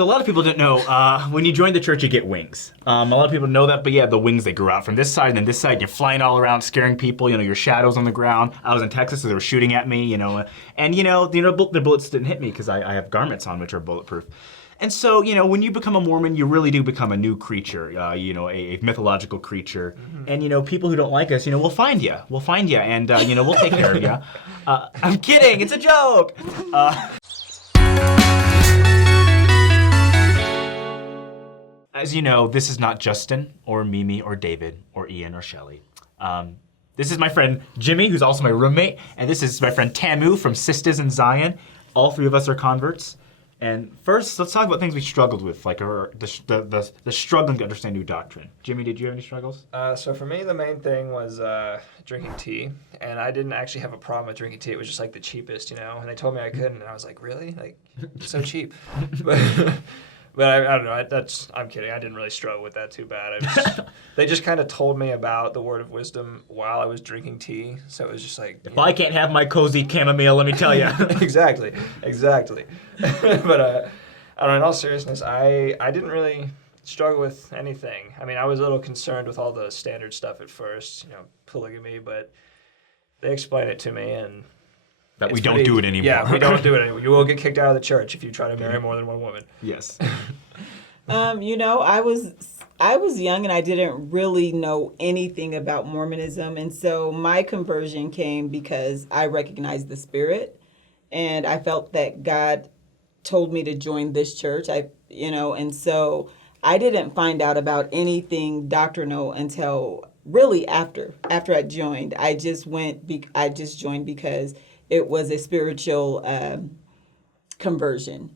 So a lot of people didn't know, when you join the church, you get wings. A lot of people know that, but yeah, the wings, they grew out from this side and then this side. You're flying all around, scaring people, your shadows on the ground. I was in Texas, so they were shooting at me, and the bullets didn't hit me because I have garments on which are bulletproof. And so, when you become a Mormon, you really do become a new creature, a mythological creature. Mm-hmm. And, people who don't like us, we'll find you. We'll find you, and, we'll take care of you. I'm kidding. It's a joke. As you know, this is not Justin or Mimi or David or Ian or Shelly. This is my friend Jimmy, who's also my roommate, and this is my friend Tamu from Sistas in Zion. All three of us are converts. And first, let's talk about things we struggled with, like the struggling to understand new doctrine. Jimmy, did you have any struggles? So for me, the main thing was drinking tea, and I didn't actually have a problem with drinking tea. It was just like the cheapest, And they told me I couldn't, and I was like, really? Like, it's so cheap. But I don't know. I'm kidding. I didn't really struggle with that too bad. They just kind of told me about the word of wisdom while I was drinking tea. So it was just like... If I can't have my cozy chamomile, let me tell you. Exactly. But I don't know, in all seriousness, I didn't really struggle with anything. I mean, I was a little concerned with all the standard stuff at first, polygamy, but they explained it to me and... That we don't do it anymore. Yeah, we don't do it anymore. You will get kicked out of the church if you try to marry more than one woman. Yes. I was young and I didn't really know anything about Mormonism, and so my conversion came because I recognized the Spirit, and I felt that God told me to join this church. And so I didn't find out about anything doctrinal until really after I joined. I just joined because it was a spiritual conversion.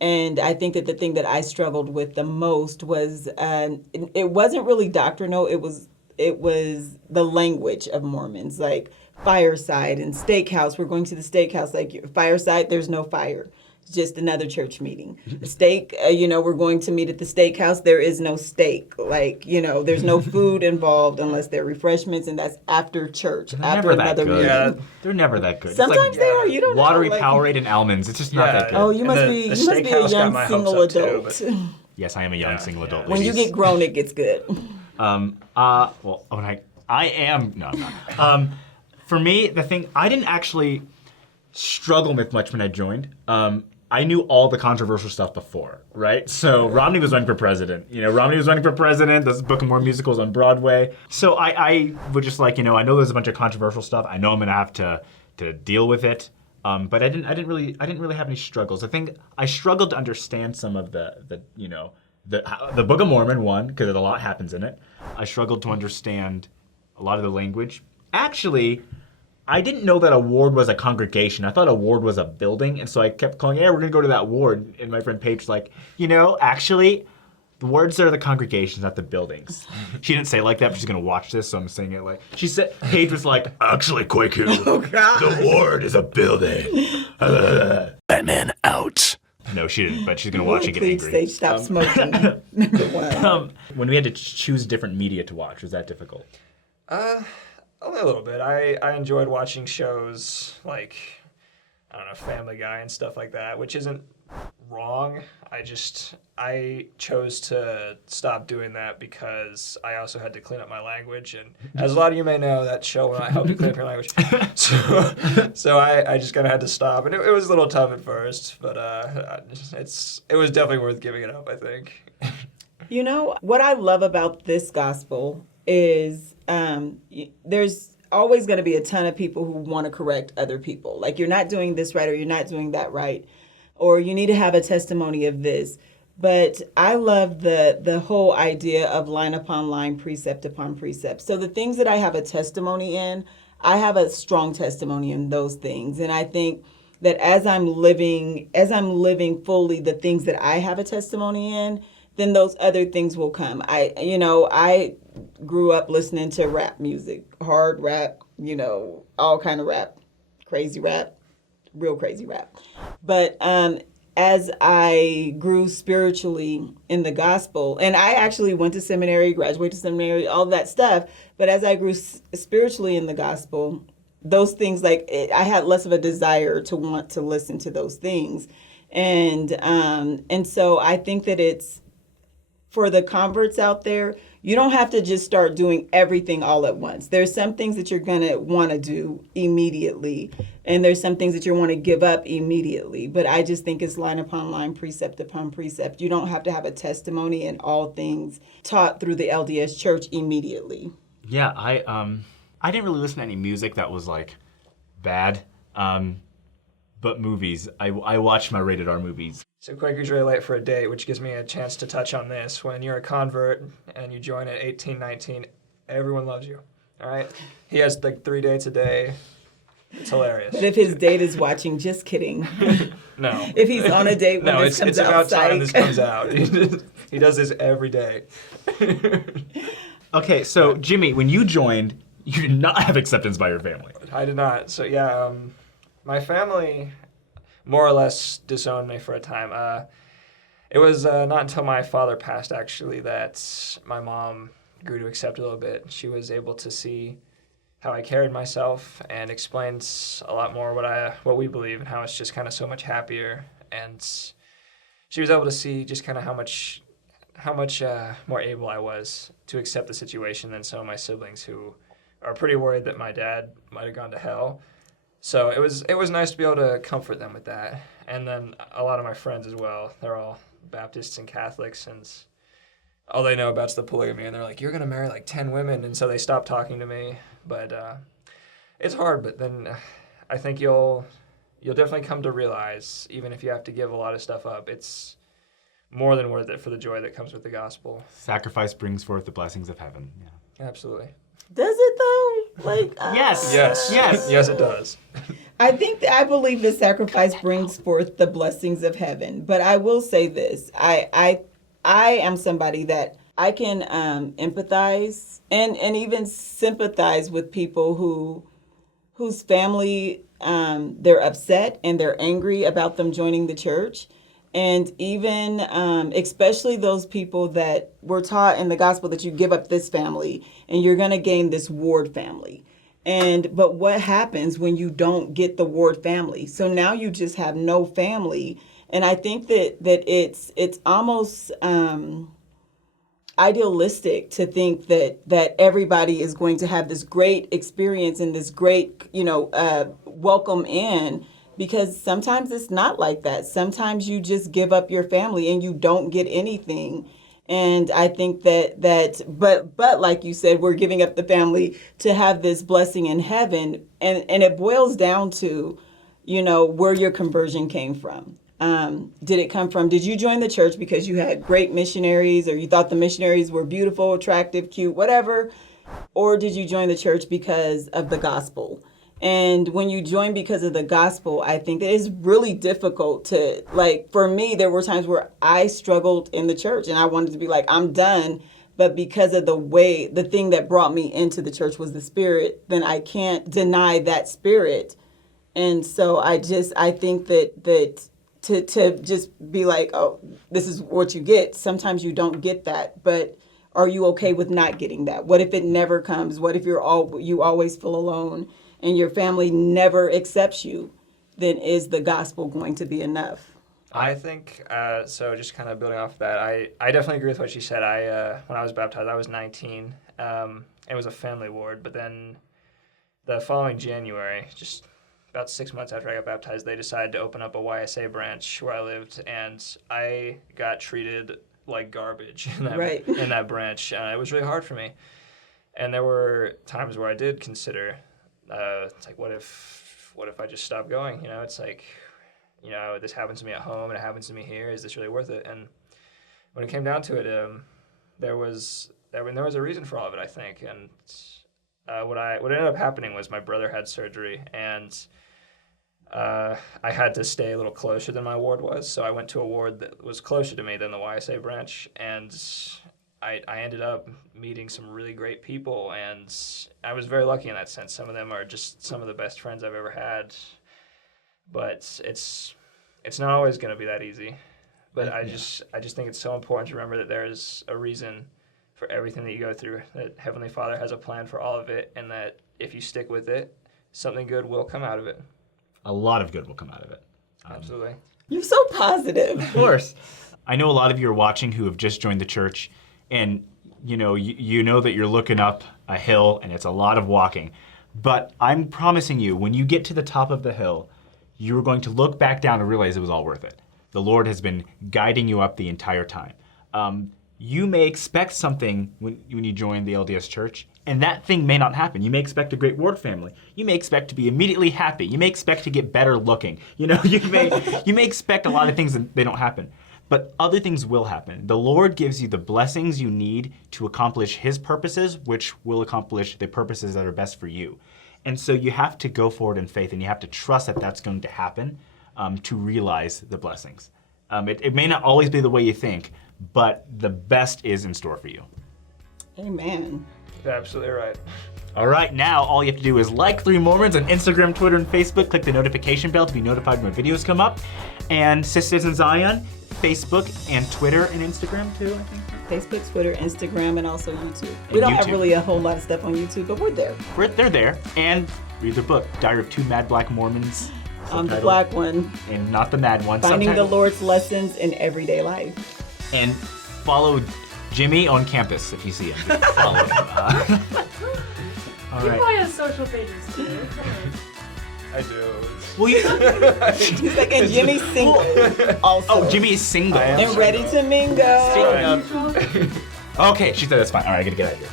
And I think that the thing that I struggled with the most was, it wasn't really doctrinal, it was the language of Mormons, like fireside and steakhouse. We're going to the steakhouse, like fireside, there's no fire. It's just another church meeting. The steak, we're going to meet at the steakhouse, there is no steak. Like, there's no food involved unless there are refreshments, and that's after church, after another meeting. Yeah, they're never that good. Sometimes they are, you don't know. Watery Powerade and almonds, it's just not that good. Oh, you must be a young single adult. Too, yes, I am a young single adult. When you get grown, it gets good. I am, no, I'm not. For me, the thing, I didn't actually struggle with much when I joined. I knew all the controversial stuff before, right? So Romney was running for president. Romney was running for president. This Book of Mormon musicals on Broadway. So I would just I know there's a bunch of controversial stuff. I know I'm gonna have to deal with it. But I didn't really have any struggles. I think I struggled to understand some of the Book of Mormon, one, because a lot happens in it. I struggled to understand a lot of the language. Actually, I didn't know that a ward was a congregation. I thought a ward was a building, and so I kept calling, we're going to go to that ward. And my friend Paige was like, actually, the wards are the congregations, not the buildings. She didn't say it like that, but she's going to watch this, so I'm saying it like... She said, Paige was like, actually, Kwaku, the ward is a building. Batman out. No, she didn't, but she's going to watch and get angry. Please say stop smoking. Number one. When we had to choose different media to watch, was that difficult? Only a little bit. I enjoyed watching shows like, I don't know, Family Guy and stuff like that, which isn't wrong. I chose to stop doing that because I also had to clean up my language. And as a lot of you may know, that show helped me clean up your language. So I just kind of had to stop. And it was a little tough at first, but it was definitely worth giving it up, I think. What I love about this gospel is there's always going to be a ton of people who want to correct other people. Like, you're not doing this right, or you're not doing that right, or you need to have a testimony of this. But I love the whole idea of line upon line, precept upon precept. So the things that I have a testimony in, I have a strong testimony in those things. And I think that as I'm living fully the things that I have a testimony in, then those other things will come. I grew up listening to rap music, hard rap, all kind of rap, crazy rap, real crazy rap. But as I grew spiritually in the gospel, and I actually went to seminary, graduated seminary, all that stuff. But as I grew spiritually in the gospel, those things, I had less of a desire to want to listen to those things. And so I think that it's for the converts out there, you don't have to just start doing everything all at once. There's some things that you're going to want to do immediately, and there's some things that you want to give up immediately. But I just think it's line upon line, precept upon precept. You don't have to have a testimony in all things taught through the LDS Church immediately. Yeah, I didn't really listen to any music that was like bad. But movies, I watch my rated R movies. So Kwaku's really late for a date, which gives me a chance to touch on this. When you're a convert and you join at 18, 19, everyone loves you, all right? He has like 3 dates a day. It's hilarious. But if his date is watching, just kidding. No. If he's on a date when No, this comes it's about outside. time this comes out. He does this every day. Okay, so Jimmy, when you joined, you did not have acceptance by your family. I did not. So yeah, my family more or less disowned me for a time. It was not until my father passed, actually, that my mom grew to accept a little bit. She was able to see how I carried myself and explained a lot more what we believe and how it's just kind of so much happier. And she was able to see just kind of how much more able I was to accept the situation than some of my siblings who are pretty worried that my dad might have gone to hell. So it was nice to be able to comfort them with that. And then a lot of my friends as well, they're all Baptists and Catholics, and all they know about is the polygamy, and they're like, you're going to marry like 10 women, and so they stopped talking to me. But it's hard, but then I think you'll definitely come to realize, even if you have to give a lot of stuff up, it's more than worth it for the joy that comes with the gospel. Sacrifice brings forth the blessings of heaven. Yeah. Absolutely. Does it though? Like Yes. Yes. Yes, it does. I believe that sacrifice brings forth the blessings of heaven. But I will say this: I am somebody that I can empathize and even sympathize with people whose family they're upset and they're angry about them joining the church. And even, especially those people that were taught in the gospel that you give up this family and you're going to gain this ward family. But what happens when you don't get the ward family? So now you just have no family. And I think that it's almost idealistic to think that everybody is going to have this great experience and this great, welcome in. Because sometimes it's not like that. Sometimes you just give up your family and you don't get anything. And I think but like you said, we're giving up the family to have this blessing in heaven. And it boils down to, where your conversion came from. Did you join the church because you had great missionaries or you thought the missionaries were beautiful, attractive, cute, whatever? Or did you join the church because of the gospel? And when you join because of the gospel, I think that it's really difficult to, for me, there were times where I struggled in the church and I wanted to be like, I'm done. But because of the thing that brought me into the church was the spirit, then I can't deny that spirit. And so I think that to just be like, oh, this is what you get. Sometimes you don't get that. But are you okay with not getting that? What if it never comes? What if you always feel alone? And your family never accepts you, then is the gospel going to be enough? I think, so just kind of building off of that, I definitely agree with what she said. When I was baptized, I was 19. It was a family ward, but then the following January, just about 6 months after I got baptized, they decided to open up a YSA branch where I lived, and I got treated like garbage in that branch. It was really hard for me. And there were times where I did consider... it's like, what if I just stop going? It's like, this happens to me at home and it happens to me here. Is this really worth it? And when it came down to it, there was a reason for all of it, I think. And what ended up happening was my brother had surgery, and I had to stay a little closer than my ward was. So I went to a ward that was closer to me than the YSA branch, and I ended up meeting some really great people, and I was very lucky in that sense. Some of them are just some of the best friends I've ever had, but it's not always going to be that easy. But I just think it's so important to remember that there's a reason for everything that you go through, that Heavenly Father has a plan for all of it, and that if you stick with it, something good will come out of it. A lot of good will come out of it. Absolutely. You're so positive. Of course. I know a lot of you are watching who have just joined the church, and you know that you're looking up a hill and it's a lot of walking. But I'm promising you, when you get to the top of the hill, you're going to look back down and realize it was all worth it. The Lord has been guiding you up the entire time. You may expect something when you join the LDS church, and that thing may not happen. You may expect a great ward family. You may expect to be immediately happy. You may expect to get better looking. You may expect a lot of things that they don't happen. But other things will happen. The Lord gives you the blessings you need to accomplish His purposes, which will accomplish the purposes that are best for you. And so you have to go forward in faith, and you have to trust that that's going to happen to realize the blessings. It may not always be the way you think, but the best is in store for you. Amen. You're absolutely right. All right, now all you have to do is like 3 Mormons on Instagram, Twitter, and Facebook. Click the notification bell to be notified when videos come up. And Sistas in Zion, Facebook and Twitter and Instagram too, I think. Facebook, Twitter, Instagram, and also YouTube. We don't have YouTube. really a whole lot of stuff on YouTube, but we're there. They're there. And read their book, Diary of 2 Mad Black Mormons. The subtitled, black one. And not the mad one. Finding the subtitled. Lord's lessons in everyday life. And follow Jimmy on campus if you see him. Just follow him. All You right. probably have social pages too. I do. Well, He's like, and Jimmy's single also. oh, Jimmy is single. I am. And ready to mingle. Okay, she said that's fine. All right, I gotta get out of here.